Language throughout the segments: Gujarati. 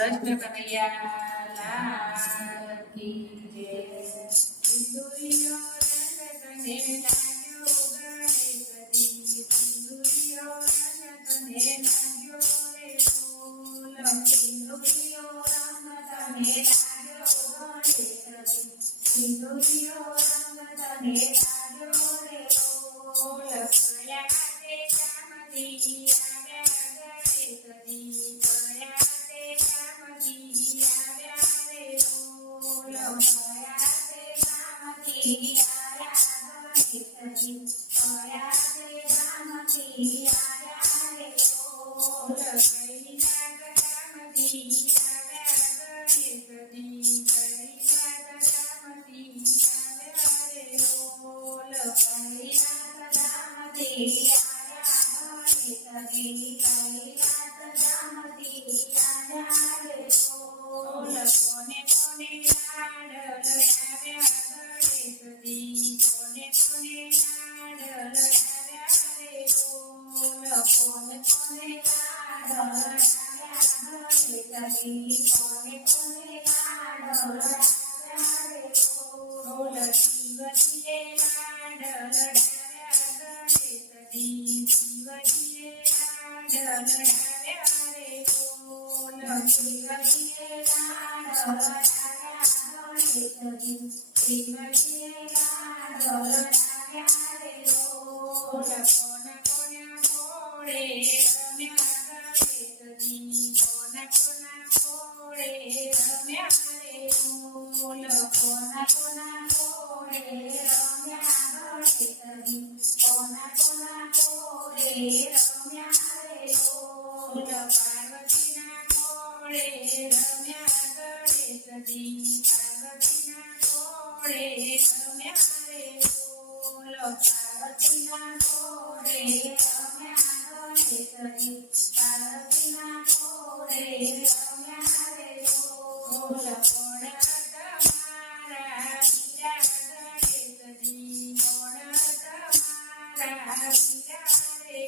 કૃષ્ણ કનૈયા લાલ કી જય. સિંદુરિયો રંગ તને લાગ્યો ગણેશજી, સિંદુરિયો રંગ તને લાગ્યો રે બોલ. સિંદુરિયો રંગ તને લાગ્યો ગણેશજી, સિંદુરિયો રંગ તને લાગ્યો રે બોલ. કયા તે કામથી આવ્યા ગણેશજી, કયા તે કામથી આવ્યા રે બોલ. કયા તે કામથી આવ્યા ગણેશજી, કયા તે કામથી આવ્યા રે બોલ. કઈ વાત કામથી આવ્યા ગણેશજી, કઈ વાત કામથી આવ્યા રે બોલ. કઈ વાત કામથી આવ્યા ગણેશજી, કઈ વાત કામથી આવ્યા રે બોલ. કોને કોને લાડ લડાવ્યા ગણેશજી, કોને કોને લાડ લડાવ્યા રે બોલ. કોને કોને લાડ લડાવ્યા ગણેશજી, કોને કોને લાડ લડાવ્યા રે બોલ. શિવજીએ લાડ લડાવ્યા ગણેશજી, શિવજીએ લાડ લડાવ્યા રે બોલ. શિવજીએ લાડ લડાવ્યા ગણેશજી, શિવજીએ લાડ લડાવ્યા રે બોલ. કોના કોના ઘોડે રમ્યા ગણેશજી, કોના કોના ઘોડે રમ્યા રે બોલ. કોના કોના ઘોડે રમ્યા ગણેશજી, કોના કોના ઘોડે રમ્યા રે બોલ. પાર્વતીના ઘોડે રમ્યા ગણેશજી, પાર્વતીના ઘોડે રમ્યા રે બોલ. પાર્વતીના ઘોડે રમ્યા ગણેશજી, પાર્વતીના ઘોડે રમ્યા રે બોલ. કોણ તમારા વીરા ગણેશજી, કોણ તમારા વીરા રે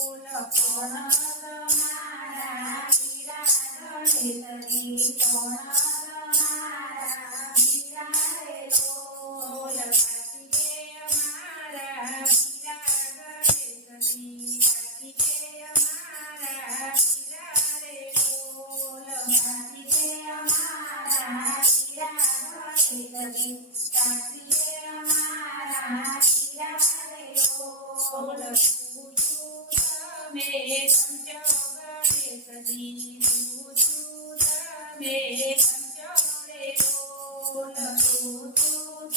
બોલ. કોણ તમારા વીરા ગણેશજી, કોણ તમારા વીરા રે બોલ. કાર્તિકેય મારા વીરા ગણેશજી, કાર્તિકેય મારા વીરા રે બોલ. કાર્તિકેય મારા વીરા ગણેશજી, કાર્તિકેય મારા વીરા રે બોલ. તમે સમજો ગણેશજી, તમે સમજો રે બોલ.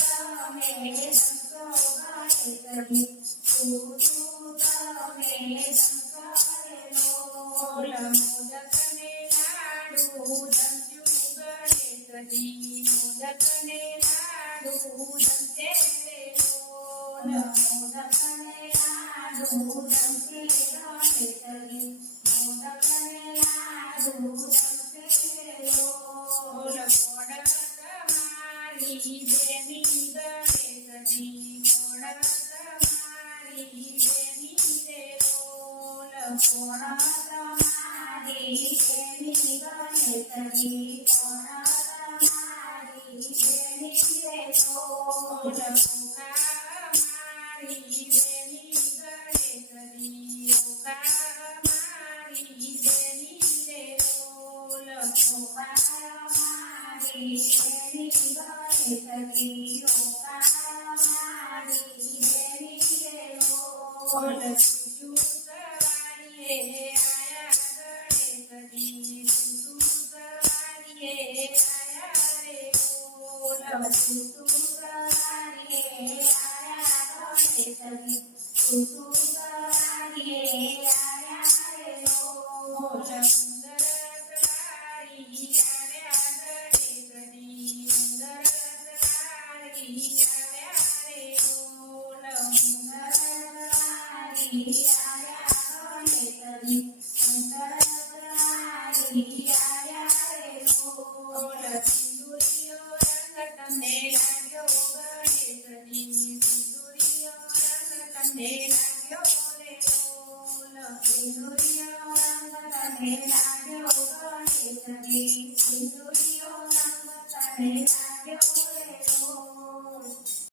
તમે સમજો ગણેશજી, તમે સમજો રે બોલ. મોદકને લાડુ જમ્યું ગણેશજી, મોદકને લાડુ જમશે રે બોલ. મોદકને લાડુ જમશે ગણેશજી, મોદકને લાડુ જમશે રે બોલ. કોણ તમારી બેની ગણેશજી, કોણ તમારી બેની રે બોલ. કોણ તમારી બેની ગણેશજી, કોણ તમારી બેની રે બોલ. ઓકા મારી બેની ગણેશજી, ઓકા મારી બેની રે બોલ. ઓકા મારી બેની ગણેશજી, ઓકા મારી બેની રે બોલ. તું સવારીએ આયા ગણેશજી, તું સવારીએ આયા રે બોલ. તું સવારીએ આયા ગણેશજી, તું સવારીએ આયા રે બોલ. સુંદર સવારી આવ્યા ગણેશજી, સુંદર સવારી આવ્યા રે બોલ. સુંદર સવારી આવ્યા ગણેશજી, સુંદર સવારી આવ્યા રે બોલ. સિંદુરિયો રંગ તમને લાગ્યો ગણેશજી, સિંદુરિયો રંગ તમને લાગ્યો રે બોલ. સિંદુરિયો રંગ તમને લાગ્યો ગણેશજી, સિંદુરિયો નામ બતાડે લાગ્યો